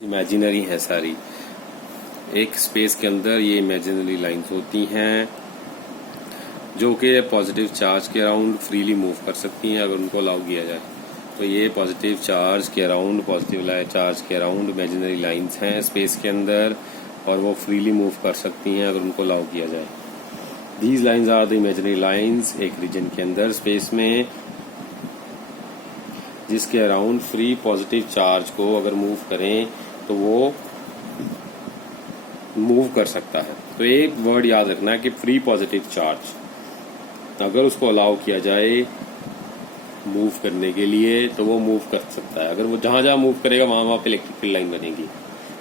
Imaginary है सारी। एक स्पेस के अंदर ये इमेजिनरी लाइंस होती हैं जो कि पॉजिटिव चार्ज के अराउंड फ्रीली मूव कर सकती हैं अगर उनको अलाउ किया जाए। तो ये पॉजिटिव चार्ज के अराउंड इमेजिनरी लाइंस हैं स्पेस के अंदर और वो फ्रीली मूव कर सकती हैं अगर उनको अलाउ किया जाए। These lines are the imaginary lines एक रीजन के अंदर स्पेस में जिसके अराउंड फ्री पॉजिटिव चार्ज को अगर मूव करें तो वो मूव कर सकता है। तो एक वर्ड याद रखना है कि फ्री पॉजिटिव चार्ज अगर उसको अलाउ किया जाए मूव करने के लिए तो वो मूव कर सकता है। अगर वो जहां जहां मूव करेगा वहां वहां पे इलेक्ट्रिक फील्ड लाइन बनेगी।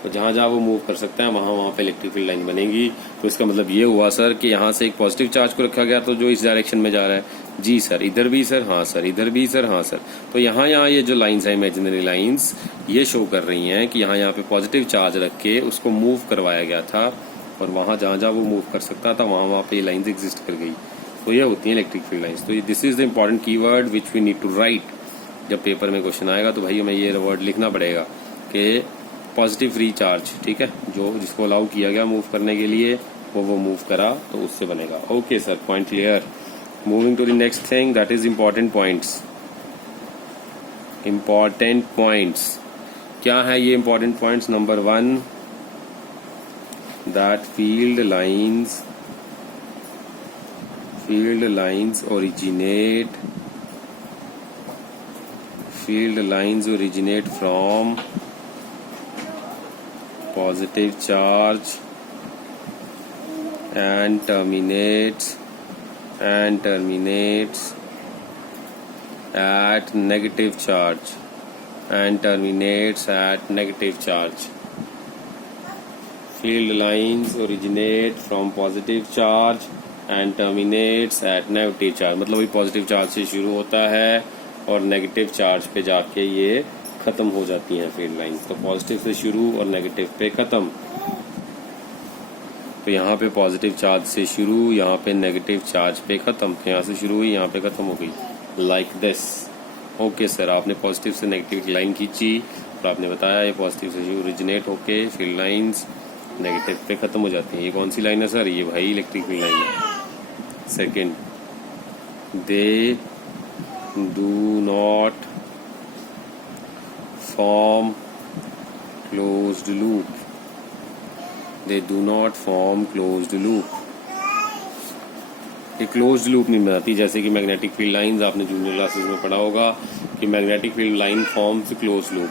तो जहां जहां वो मूव कर सकता है वहां वहां पे इलेक्ट्रिक फील्ड लाइन बनेगी। तो इसका मतलब ये हुआ सर कि यहाँ से एक पॉजिटिव चार्ज को रखा गया तो जो इस डायरेक्शन में जा रहा है। जी सर, इधर भी सर, हाँ सर, इधर भी सर, हाँ सर। तो यहाँ ये जो लाइंस है इमेजिनरी लाइंस ये शो कर रही हैं कि यहाँ पे पॉजिटिव चार्ज रख के उसको मूव करवाया गया था और वहां जहां जहां वो मूव कर सकता था वहां वहां पे ये लाइंस एग्जिस्ट कर गई। तो ये होती हैं इलेक्ट्रिक फील्ड लाइंस। तो this is the important keyword which we need to write. जब पेपर में क्वेश्चन आएगा तो भाई हमें ये वर्ड लिखना पड़ेगा कि पॉजिटिव फ्री चार्ज, ठीक है, जो जिसको अलाउ किया गया मूव करने के लिए वो मूव करा तो उससे बनेगा। Okay sir, point clear. Moving to the next thing that is important points. Important points क्या है ये important points? Number 1 that field lines originate from positive charge and terminates at negative charge Field lines originate from positive charge and terminates at negative charge। मतलब ये positive charge से शुरू होता है और नेगेटिव चार्ज पे जाके ये खत्म हो जाती हैं फील्ड लाइंस। तो पॉजिटिव से शुरू और नेगेटिव पे खत्म। तो यहाँ पे पॉजिटिव चार्ज से शुरू, यहाँ पे नेगेटिव चार्ज पे खत्म। तो यहाँ से शुरू हुई, यहाँ पे खत्म हो गई, लाइक दिस। ओके सर, आपने पॉजिटिव से नेगेटिव की लाइन खींची और आपने बताया ये पॉजिटिव से ओरिजिनेट होके फील्ड लाइंस नेगेटिव पे खत्म हो जाती है। ये कौन सी लाइन है सर? ये भाई इलेक्ट्रिक फील्ड लाइन है। Second, they do not form closed loop. ये क्लोज्ड लूप नहीं बनाती। जैसे कि मैग्नेटिक फील्ड लाइंस आपने जूनियर क्लासेस में पढ़ा होगा कि magnetic field line forms closed loop,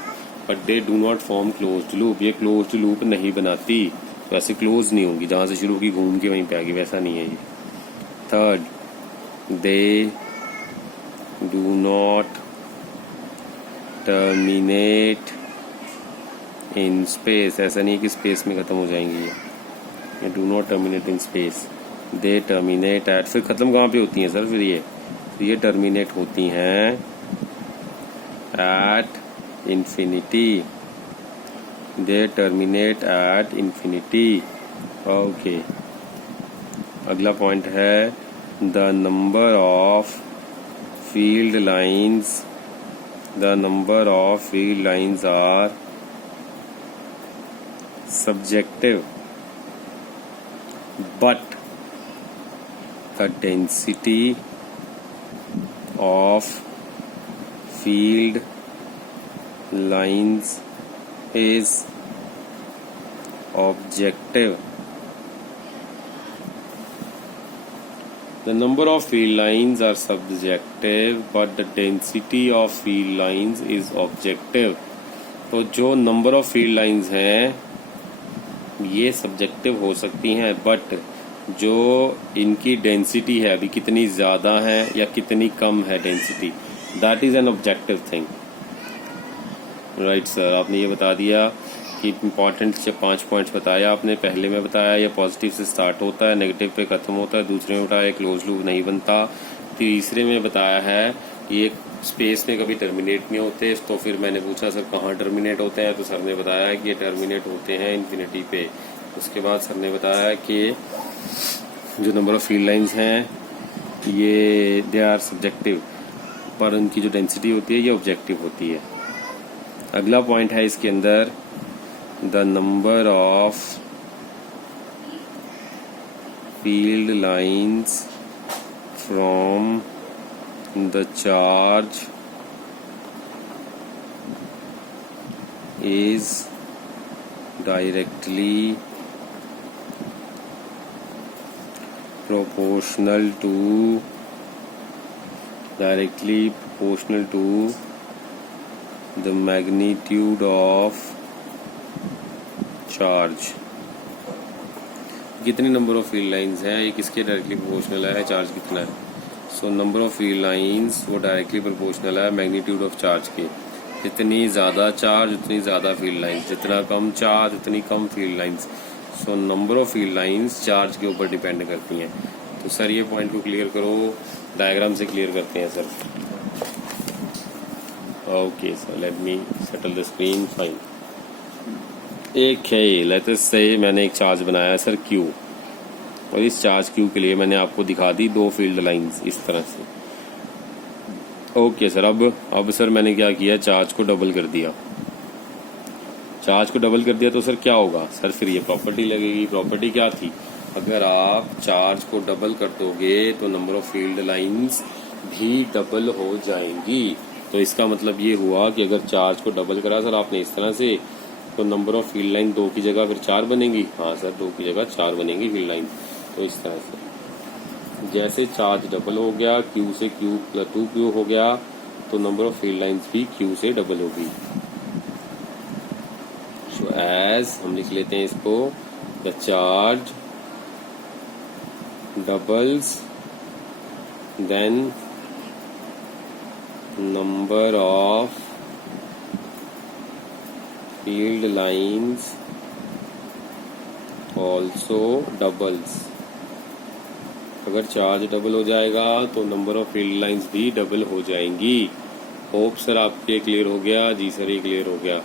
but they do not form closed loop. ये क्लोज्ड लूप नहीं बनाती। वैसे क्लोज नहीं होंगी, जहां से शुरू की घूम के वहीं पे आएगी, वैसा नहीं है ये। Third, they do not terminate in space. ऐसा नहीं कि स्पेस में खत्म हो जाएंगी ये do not terminate in space. They terminate eight, फिर खत्म कहाँ पे होती हैं सर? फिर ये टर्मिनेट होती हैं at infinity. They terminate at infinity. Okay, अगला पॉइंट है the number of field lines are subjective but the density of field lines is objective। The number of field lines are subjective but the density of field lines is objective। तो जो number of field lines हैं ये subjective हो सकती हैं, but जो इनकी density है अभी कितनी ज़्यादा है या कितनी कम है density, that is an objective thing. Right sir, आपने ये बता दिया कि इम्पॉर्टेंट 5 पॉइंट्स बताया आपने। पहले में बताया ये पॉजिटिव से स्टार्ट होता है, नेगेटिव पे खत्म होता है। दूसरे में बताया क्लोज लूप नहीं बनता। तीसरे में बताया है कि ये स्पेस में कभी टर्मिनेट नहीं होते। तो फिर मैंने पूछा सर कहाँ टर्मिनेट होते हैं, तो सर ने बताया कि ये टर्मिनेट होते हैं इन्फिनिटी पे। उसके बाद सर ने बताया कि जो नंबर ऑफ फील्ड लाइंस हैं ये दे आर सब्जेक्टिव, पर उनकी जो डेंसिटी होती है ये ऑब्जेक्टिव होती है। अगला पॉइंट है इसके अंदर the number of field lines from the charge is directly proportional to the magnitude of charge। कितने नंबर ऑफ फील्ड लाइंस हैं, ये किसके डायरेक्टली प्रोपोर्शनल है, चार्ज कितना है। सो नंबर ऑफ फील्ड लाइंस वो डायरेक्टली प्रोपोर्शनल है मैग्नीट्यूड ऑफ चार्ज के। जितनी ज़्यादा चार्ज उतनी ज़्यादा फील्ड लाइंस, जितना कम चार्ज उतनी कम field lines. So number of field lines charge के ऊपर डिपेंड करती हैं। तो सर ये पॉइंट को क्लियर करो, डायग्राम से क्लियर करते हैं sir. Okay sir, late me settle the screen. Fine. एक है, लेट अस से मैंने एक चार्ज बनाया है सर Q, और इस चार्ज Q के लिए मैंने आपको दिखा दी दो फील्ड लाइंस इस तरह से। ओके सर, अब सर मैंने क्या किया, चार्ज को डबल कर दिया। चार्ज को डबल कर दिया तो सर क्या होगा सर, फिर ये प्रॉपर्टी लगेगी। प्रॉपर्टी क्या थी, अगर आप चार्ज को डबल कर दोगे तो नंबर ऑफ फील्ड लाइंस भी डबल हो जाएंगी। तो इसका मतलब ये हुआ कि अगर चार्ज को डबल करा सर आपने इस तरह से, तो नंबर ऑफ फील्ड लाइन 2 की जगह फिर 4 बनेंगी। हाँ सर, 2 की जगह 4 बनेंगी फील्ड लाइन। तो इस तरह से जैसे चार्ज डबल हो गया, Q से Q प्लस 2Q हो गया, तो नंबर ऑफ फील्ड लाइंस भी Q से डबल होगी। सो एज हम लिख लेते हैं इसको, the charge doubles then number of field lines also doubles. अगर चार्ज डबल हो जाएगा तो नंबर ऑफ फील्ड लाइंस भी डबल हो जाएंगी। होप सर आपके क्लियर हो गया। जी सर, ये क्लियर हो गया।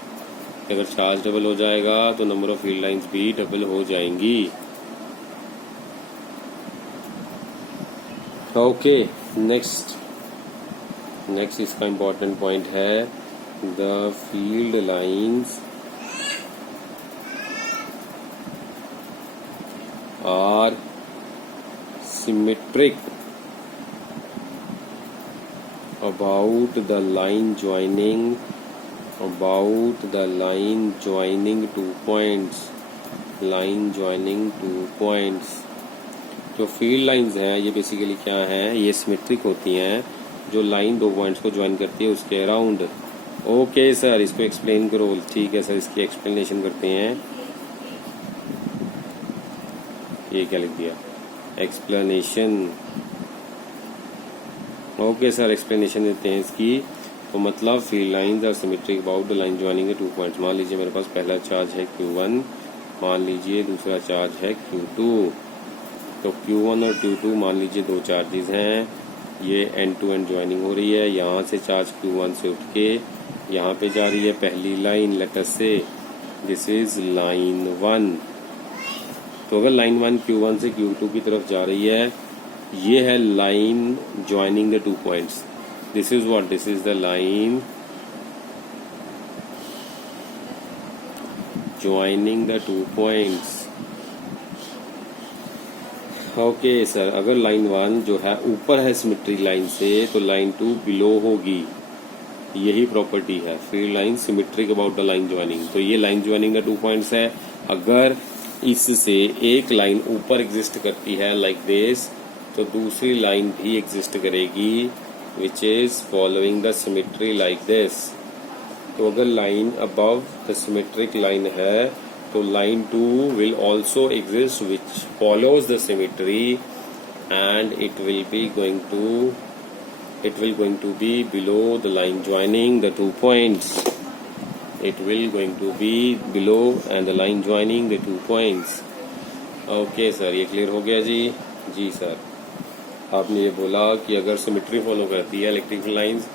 अगर चार्ज डबल हो जाएगा तो नंबर ऑफ फील्ड लाइंस भी डबल हो जाएंगी। ओके, नेक्स्ट इसका इंपॉर्टेंट पॉइंट है, the field lines are symmetric about the line joining two points। जो फील्ड लाइंस हैं ये बेसिकली क्या हैं, ये सिमेट्रिक होती हैं जो लाइन 2 पॉइंट्स को ज्वाइन करती है उसके अराउंड। ओके सर, इसको एक्सप्लेन करो। ठीक है सर, इसकी एक्सप्लेनेशन करते हैं। ये क्या लिख दिया, एक्सप्लेनेशन। ओके सर, एक्सप्लेनेशन देते हैं इसकी। तो मतलब field lines are symmetric about the line joining the 2 points. मान लीजिए मेरे पास पहला चार्ज है Q1, मान लीजिए दूसरा चार्ज है Q2। तो Q1 और Q2 मान लीजिए 2 चार्जेस हैं, ये एंड टू एंड ज्वाइनिंग हो रही है। यहाँ से चार्ज Q1 से उठ के यहाँ पे जा रही है पहली लाइन, लेट अस से दिस इज लाइन 1। तो अगर लाइन 1 Q1 से Q2 की तरफ जा रही है, ये है line joining the 2 points. This is what, this is the line joining the 2 points. Okay sir, अगर लाइन 1 जो है ऊपर है सिमेट्री लाइन से, तो लाइन 2 बिलो होगी। यही प्रॉपर्टी है, field line symmetric about the line joining. तो ये लाइन ज्वाइनिंग द 2 पॉइंट्स है। अगर इससे एक लाइन ऊपर एग्जिस्ट करती है लाइक दिस, तो दूसरी लाइन भी एग्जिस्ट करेगी which is following the symmetry like this. तो अगर line above the symmetric line है तो line 2 will also exist which follows the symmetry and it will going to be below the line joining the 2 points. It will going to be below and the line joining the 2 points। Okay sir, ये clear हो गया जी। जी sir, आपने ये बोला कि अगर symmetry follow करती है इलेक्ट्रिकल लाइंस,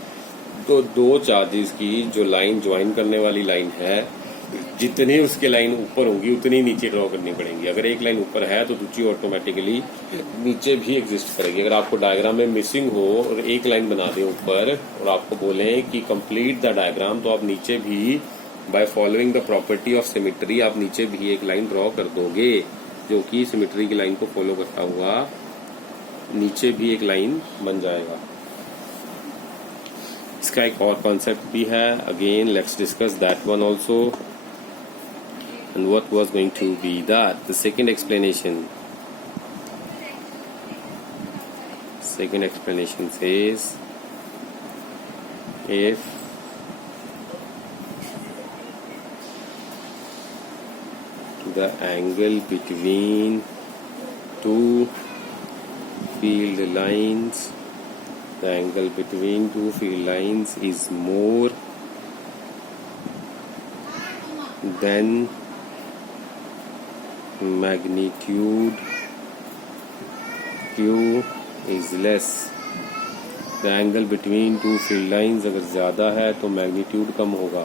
तो 2 चार्जेस की जो लाइन ज्वाइन करने वाली लाइन है, जितनी उसके लाइन ऊपर होंगी उतनी नीचे ड्रॉ करनी पड़ेंगी। अगर एक लाइन ऊपर है तो दूसरी ऑटोमेटिकली नीचे भी एग्जिस्ट करेगी। अगर आपको डायग्राम में मिसिंग हो और एक लाइन बना दें ऊपर और आपको बोलें कि कंप्लीट द डायग्राम, तो आप नीचे भी by following the property of symmetry आप नीचे भी एक लाइन ड्रॉ कर दोगे जो कि सिमेट्री की लाइन को फॉलो करता हुआ नीचे भी एक लाइन बन जाएगा। इसका एक और कॉन्सेप्ट भी है, again let's discuss that one also. And what was going to be that the second explanation says if the angle between two field lines is more than magnitude Q is less। The angle between two field lines अगर ज़्यादा है तो magnitude कम होगा।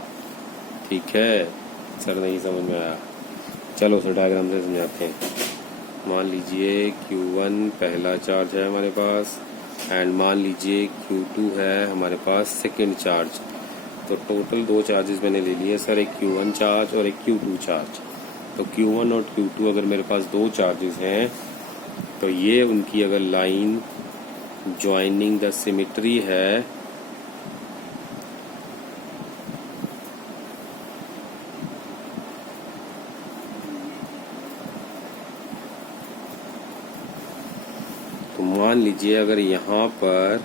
ठीक है sir, नहीं समझ में आया, चलो सर डायग्राम से समझाते हैं। मान लीजिए Q1 पहला चार्ज है हमारे पास एंड मान लीजिए Q2 है हमारे पास सेकंड चार्ज। तो टोटल दो चार्जेस मैंने ले लिए सर, एक Q1 चार्ज और एक Q2 चार्ज। तो Q1 और Q2 अगर मेरे पास दो चार्जेस हैं तो ये उनकी अगर लाइन ज्वाइनिंग द सिमेट्री है तो मान लीजिए अगर यहाँ पर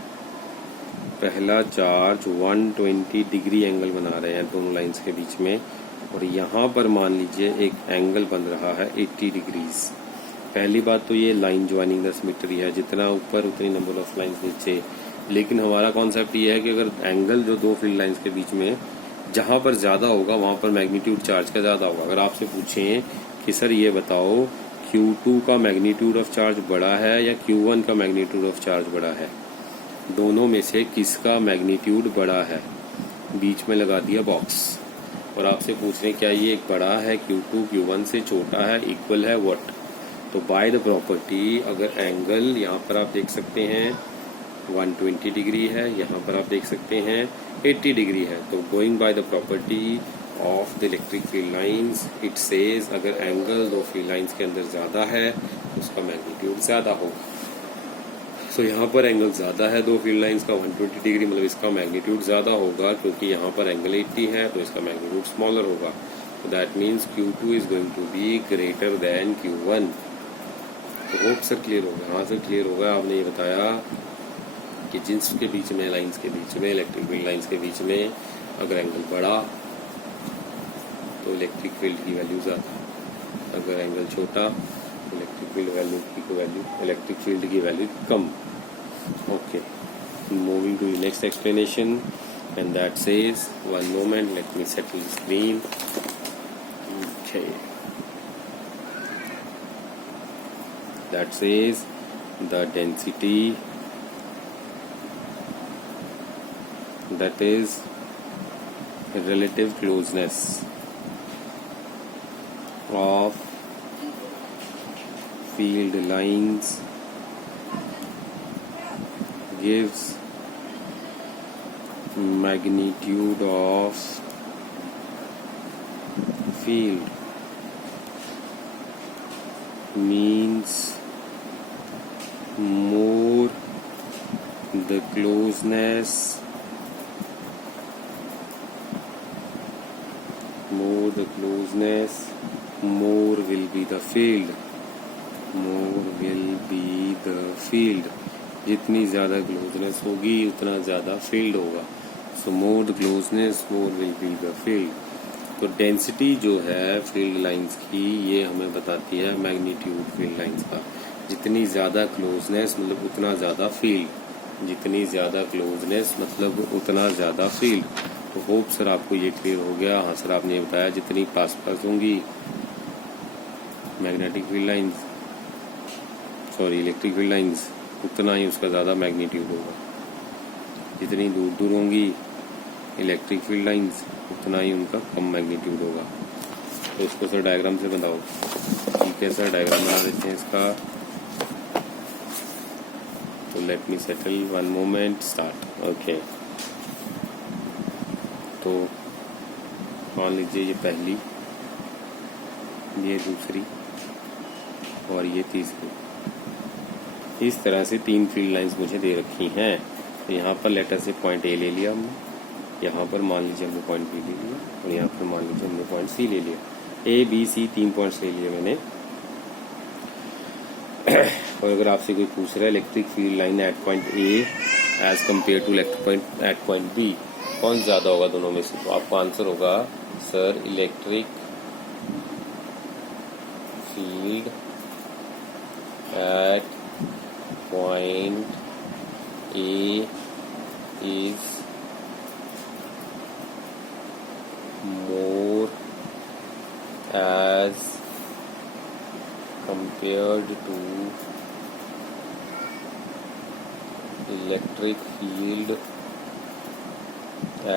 पहला चार्ज 120 डिग्री एंगल बना रहे हैं दोनों लाइंस के बीच में और यहाँ पर मान लीजिए एक एंगल बन रहा है 80 डिग्रीज। पहली बात तो ये लाइन ज्वाइनिंग द सिमेट्री है, जितना ऊपर उतनी नंबर ऑफ लाइंस नीचे। लेकिन हमारा कॉन्सेप्ट ये है कि अगर एंगल जो दो फील्ड लाइंस के बीच में जहां पर ज्यादा होगा वहां पर मैग्नीट्यूड चार्ज का ज्यादा होगा। अगर आपसे पूछें कि सर ये बताओ Q2 का मैग्नीट्यूड ऑफ चार्ज बड़ा है या Q1 का मैग्नीट्यूड ऑफ चार्ज बड़ा है, दोनों में से किसका मैग्नीट्यूड बड़ा है, बीच में लगा दिया बॉक्स। और आपसे पूछ रहे क्या ये एक बड़ा है Q2 Q1 से छोटा है इक्वल है व्हाट। तो बाय द प्रॉपर्टी अगर एंगल यहाँ पर आप देख सकते हैं 120 डिग्री है, यहाँ पर आप देख सकते हैं 80 डिग्री है, तो going by the property of the electric field lines it says अगर एंगल दो फील्ड लाइंस के अंदर ज़्यादा है तो उसका मैग्नीट्यूड ज़्यादा होगा। सो यहाँ पर एंगल ज़्यादा है दो फील्ड लाइंस का 120 डिग्री, मतलब इसका मैग्नीट्यूड ज़्यादा होगा क्योंकि यहाँ पर एंगल 80 है तो इसका मैग्नीट्यूड स्मॉलर होगा। तो that means Q2 is going to be greater than Q1। तो होप सर क्लियर होगा? हाँ सर क्लियर होगा। आपने ये बताया कि जिन्स के बीच में लाइंस के बीच में इलेक्ट्रिक फील्ड लाइंस के बीच में अगर एंगल बढ़ा तो इलेक्ट्रिक फील्ड की वैल्यू ज़्यादा, अगर एंगल छोटा तो इलेक्ट्रिक फील्ड की वैल्यू कम। Okay, moving to the next explanation and that says one moment let me settle the screen. Okay, that says the density, that is relative closeness of field lines gives magnitude of field, means more the closeness, more will be the field, जितनी ज़्यादा closeness होगी उतना ज़्यादा field होगा। So more the closeness more will be the field. तो density जो है field lines की ये हमें बताती है मैग्नीट्यूड फील्ड लाइंस का। जितनी ज़्यादा क्लोजनेस मतलब उतना ज़्यादा फील्ड, जितनी ज़्यादा क्लोजनेस मतलब उतना ज़्यादा फील्ड। तो होप सर आपको ये क्लियर हो गया। हाँ सर, आपने बताया जितनी पास होंगी magnetic field lines, sorry electric field lines, उतना ही उसका ज़्यादा मैग्नीट्यूड होगा। जितनी दूर दूर होंगी इलेक्ट्रिक फील्ड लाइंस उतना ही उनका कम मैग्नीट्यूड होगा। तो इसको सर डायग्राम से बताओ। ठीक है सर, डायग्राम बना देते हैं इसका। तो late me settle one moment, start. Okay, तो मान लीजिए ये पहली, ये दूसरी और ये तीसरी। इस तरह से 3 फील्ड लाइंस मुझे दे रखी हैं। तो यहाँ पर लेटर से पॉइंट ए ले लिया हमने, यहाँ पर मान लीजिए हमने पॉइंट बी ले लिया और यहाँ पर मान लीजिए हमने पॉइंट सी ले लिया। ए बी सी 3 पॉइंट्स ले लिए मैंने। और अगर आपसे कोई पूछ रहा है electric field line at point A as compare to electric point at point B, कौन ज़्यादा होगा दोनों में से, तो आपका आंसर होगा sir electric field at point A is more as compared to electric field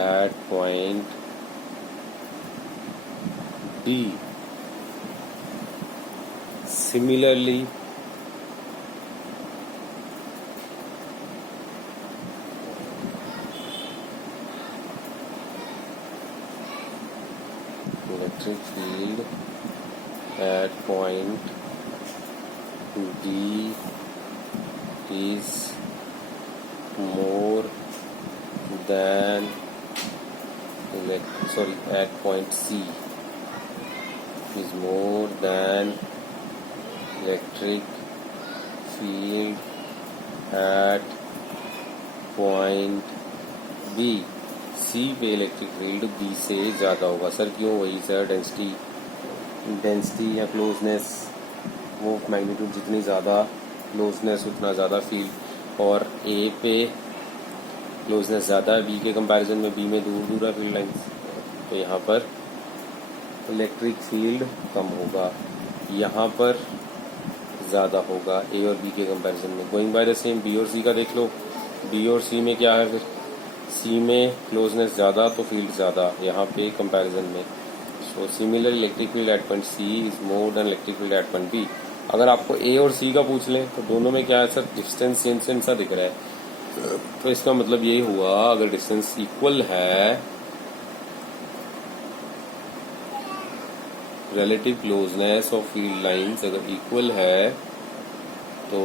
at point B. Similarly, electric field at point B is more than at point C is more than electric field at point B. सी पे electric field B से ज़्यादा होगा। Sir क्यों? वही sir, density या closeness, वो magnitude जितनी ज़्यादा क्लोजनेस उतना ज़्यादा फील्ड, और ए पे क्लोजनेस ज़्यादा है बी के कंपैरिजन में, बी में दूर दूर है फील्ड लाइंस, तो यहाँ पर इलेक्ट्रिक फील्ड कम होगा, यहाँ पर ज़्यादा होगा ए और बी के कंपैरिजन में। Going by the same B और सी का देख लो, बी और सी में क्या है, फिर सी में क्लोजनेस ज़्यादा तो फील्ड ज़्यादा यहाँ पे कंपैरिजन में। So similar electric field at point C is more than electric field at point B. अगर आपको ए और सी का पूछ लें तो दोनों में क्या है सर, डिस्टेंस सेम सा दिख रहा है, तो इसका मतलब ये हुआ अगर डिस्टेंस इक्वल है, relative closeness of field lines अगर इक्वल है तो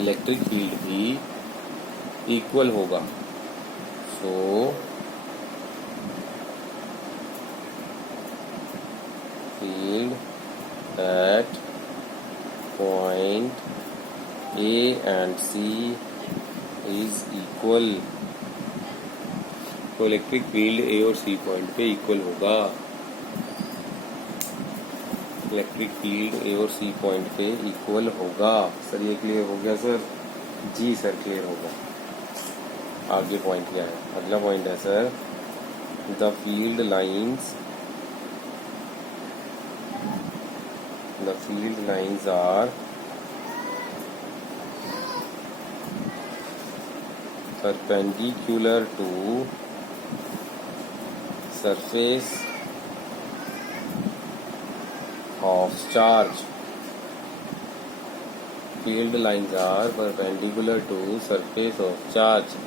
इलेक्ट्रिक फील्ड भी इक्वल होगा। So field at point A and C is equal, तो इलेक्ट्रिक फील्ड ए और सी पॉइंट पे इक्वल होगा। इलेक्ट्रिक फील्ड ए और सी पॉइंट पे इक्वल होगा। सर ये क्लियर हो गया सर? जी सर क्लियर होगा। आगे पॉइंट क्या है? अगला पॉइंट है sir, the field lines are perpendicular to surface of charge. Field lines are perpendicular to surface of charge.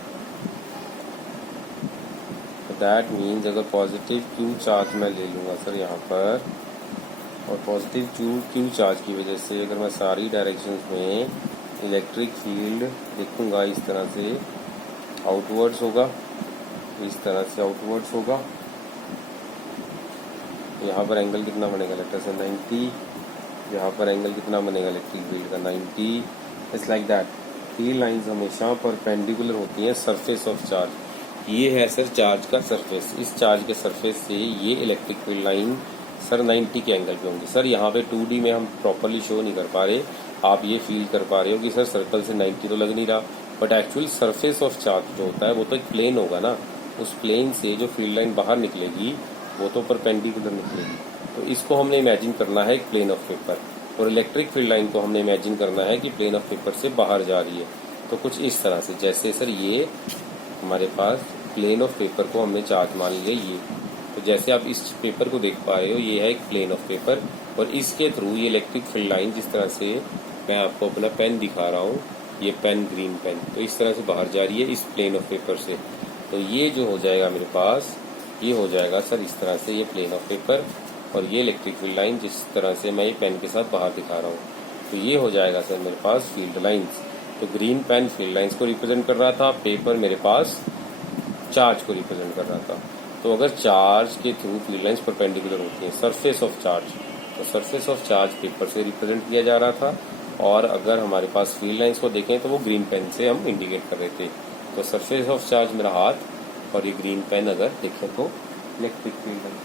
That means अगर पॉजिटिव क्यू चार्ज मैं ले लूँगा सर यहाँ पर, और पॉजिटिव क्यू चार्ज की वजह से अगर मैं सारी डायरेक्शंस में इलेक्ट्रिक फील्ड लिखूँगा इस तरह से, आउटवर्ड्स होगा, इस तरह से आउटवर्ड्स होगा, यहाँ पर एंगल कितना बनेगा लेटर से 90, यहाँ पर एंगल कितना बनेगा इलेक्ट्रिक फील्ड का 90। It's like that. Field lines हमेशा परपेंडिकुलर होती हैं सरफेस ऑफ चार्ज। ये है सर चार्ज का सरफेस, इस चार्ज के सरफेस से ये इलेक्ट्रिक फील्ड लाइन सर 90 के एंगल पे होंगी। सर यहाँ पे 2D में हम प्रॉपरली शो नहीं कर पा रहे, आप ये फील कर पा रहे हो कि सर सर्कल से 90 तो लग नहीं रहा, but actual surface of charge जो होता है वो तो एक प्लेन होगा ना, उस प्लेन से जो फील्ड लाइन बाहर निकलेगी वो तो परपेंडिकुलर निकलेगी। तो इसको हमने इमेजिन करना है एक प्लेन ऑफ पेपर, और इलेक्ट्रिक फील्ड लाइन को हमने इमेजिन करना है कि प्लेन ऑफ पेपर से बाहर जा रही है। तो कुछ इस तरह से, जैसे सर ये हमारे पास प्लेन ऑफ पेपर को हमने चार्ज मान लिया ये, तो जैसे आप इस पेपर को देख पा रहे हो ये है एक प्लेन ऑफ पेपर, और इसके थ्रू ये इलेक्ट्रिक फील्ड लाइन, जिस तरह से मैं आपको अपना पेन दिखा रहा हूँ, ये पेन ग्रीन पेन, तो इस तरह से बाहर जा रही है इस प्लेन ऑफ पेपर से। तो ये जो हो जाएगा मेरे पास ये हो जाएगा सर इस तरह से, ये प्लेन ऑफ पेपर और ये इलेक्ट्रिक फील्ड लाइन जिस तरह से मैं ये पेन के साथ बाहर दिखा रहा हूँ। तो ये हो जाएगा सर मेरे पास फील्ड लाइंस। तो ग्रीन पेन फील्ड लाइंस को रिप्रेजेंट कर रहा था, पेपर मेरे पास चार्ज को रिप्रेजेंट कर रहा था। तो अगर चार्ज के थ्रू फील्ड लाइंस परपेंडिकुलर होती हैं, सरफेस ऑफ चार्ज, तो सरफेस ऑफ चार्ज पेपर से रिप्रेजेंट किया जा रहा था। और अगर हमारे पास फील्ड लाइंस को देखें तो वो ग्रीन पेन से हम इंडिकेट कर रहे थे। तो सरफेस ऑफ चार्ज मेरा हाथ और ये ग्रीन पेन अगर देखें तो इलेक्ट्रिक फील्ड लाइन।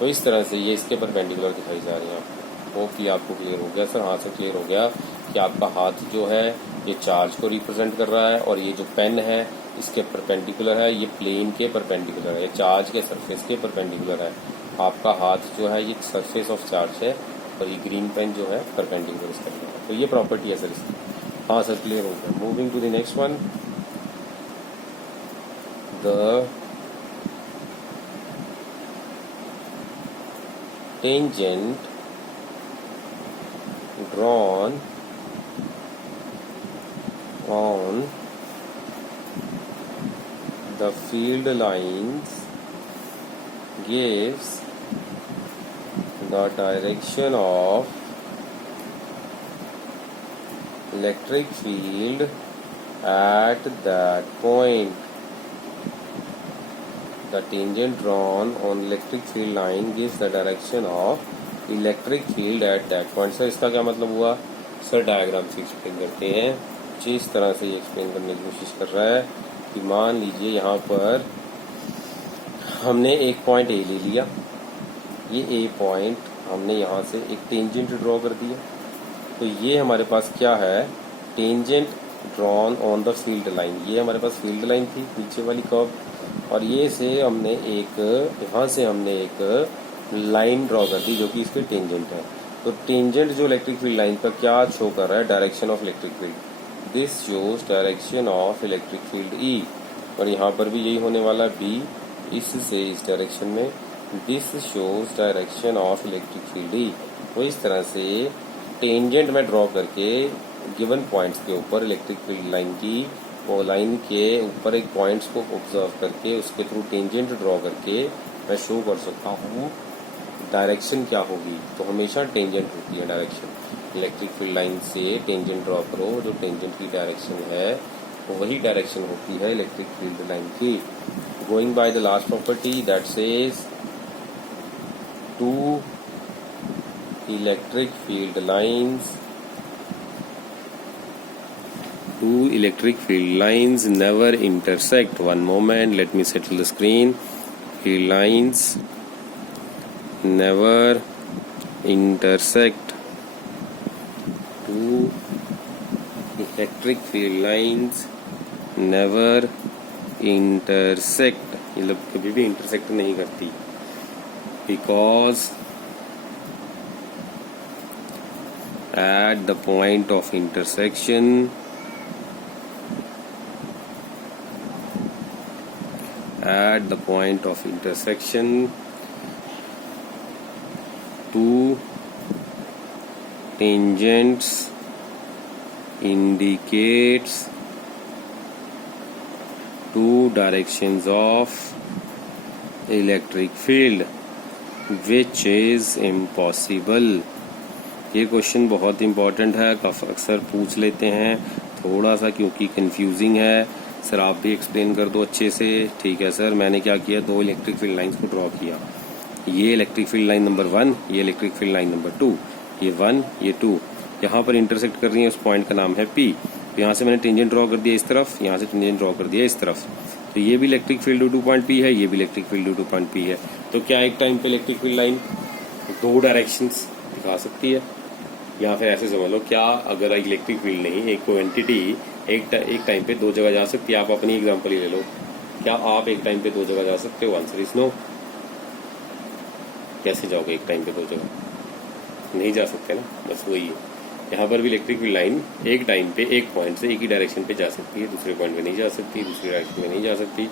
तो इस तरह से ये इसके परपेंडिकुलर दिखाई जा रही है आपको। होप कि आपको क्लियर हो गया सर। हाँ सर क्लियर हो गया कि आपका हाथ जो है ये चार्ज को रिप्रेजेंट कर रहा है और ये जो पेन है इसके परपेंडिकुलर है, ये प्लेन के परपेंडिकुलर है, ये चार्ज के सरफेस के परपेंडिकुलर है। आपका हाथ जो है ये सरफेस ऑफ चार्ज है और ये ग्रीन पेन जो है परपेंडिकुलर इसका है। तो ये प्रॉपर्टी है सर इसकी। हाँ सर क्लियर हो गया। Moving to the next one, the tangent drawn on the field lines gives the direction of electric field at that point. The tangent drawn on electric field line gives the direction of electric field at that point. Sir इसका क्या मतलब हुआ sir? Diagram से explain करते हैं। जिस तरह से ये एक्सप्लेन करने की कोशिश कर रहा है कि मान लीजिए यहाँ पर हमने एक पॉइंट ए ले लिया, ये ए पॉइंट हमने यहाँ से एक टेंजेंट ड्रॉ कर दिया। तो ये हमारे पास क्या है? Tangent drawn on the field line. ये हमारे पास फील्ड लाइन थी नीचे वाली कर्व, और ये से हमने एक यहाँ से हमने एक लाइन ड्रॉ कर दी जो कि इसके टेंजेंट है। तो टेंजेंट जो इलेक्ट्रिक फील्ड लाइन पर क्या शो कर रहा है? Direction of electric field. This shows direction of electric field E, और यहाँ पर भी यही होने वाला बी, इससे इस डायरेक्शन में। This shows direction of electric field E. तो इस तरह से टेंजेंट में ड्रॉ करके गिवन पॉइंट्स के ऊपर इलेक्ट्रिक फील्ड लाइन की, वो लाइन के ऊपर एक पॉइंट्स को ऑब्जर्व करके उसके थ्रू टेंजेंट ड्रॉ करके मैं शो कर सकता हूँ डायरेक्शन क्या होगी। तो हमेशा टेंजेंट होती है डायरेक्शन। इलेक्ट्रिक फील्ड लाइन से टेंजेंट ड्रॉ करो, जो टेंजेंट की डायरेक्शन है तो वही डायरेक्शन होती है इलेक्ट्रिक फील्ड लाइन की। Going by the last property that says two electric field lines, two electric field lines never intersect. One moment, let me settle the screen. Field lines never intersect. Two electric field lines never intersect. ये लोग कभी भी intersect नहीं करती, because at the point of intersection two tangents indicates two directions of electric field, which is impossible. ये question बहुत important है, अक्सर पूछ लेते हैं थोड़ा सा क्योंकि कंफ्यूजिंग है। सर आप भी एक्सप्लेन कर दो अच्छे से। ठीक है सर, मैंने क्या किया, दो इलेक्ट्रिक फील्ड लाइंस को ड्रॉ किया। ये इलेक्ट्रिक फील्ड लाइन नंबर 1, ये इलेक्ट्रिक फील्ड लाइन नंबर 2, ये 1 ये 2 यहाँ पर इंटरसेक्ट कर रही है। उस पॉइंट का नाम है P। तो यहाँ से मैंने टेंजेंट ड्रॉ कर दिया इस तरफ, यहाँ से टेंजेंट ड्रॉ कर दिया इस तरफ। तो ये भी electric field due two point P है, ये भी electric field due two point P है। तो क्या एक टाइम पे इलेक्ट्रिक फील्ड लाइन दो डायरेक्शंस दिखा सकती है? या फिर ऐसे समझ लो, क्या अगर इलेक्ट्रिक फील्ड नहीं, एक कोई एंटिटी एक टाइम पे दो जगह जा सकती है? आप अपनी एग्जांपल ही ले लो, क्या आप एक टाइम पे दो जगह जा सकते हो? Answer is no. कैसे जाओगे एक टाइम पे दो जगह? नहीं जा सकते ना, बस वही है। यहाँ पर भी इलेक्ट्रिक फील्ड लाइन एक टाइम पे एक पॉइंट से एक ही डायरेक्शन पे जा सकती है, दूसरे पॉइंट पे नहीं जा सकती, दूसरी डायरेक्शन में नहीं जा सकती।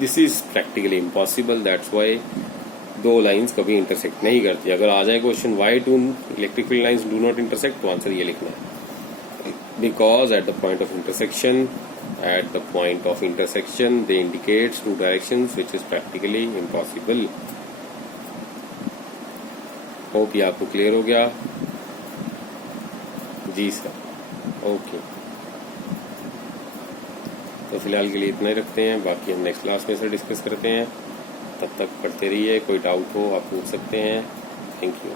This is practically impossible. That's why दो लाइंस कभी इंटरसेक्ट नहीं करती। अगर आ जाए question why two electric field lines do not intersect, तो आंसर ये लिखना है, because at the point of intersection at the point of intersection they indicates two directions which is practically impossible. Hope ये आपको क्लियर हो गया। जी sir, okay. तो फिलहाल के लिए इतना ही रखते हैं, बाकी हम नेक्स्ट क्लास में से डिस्कस करते हैं। तब तक पढ़ते रहिए, कोई डाउट हो आप पूछ सकते हैं। Thank you.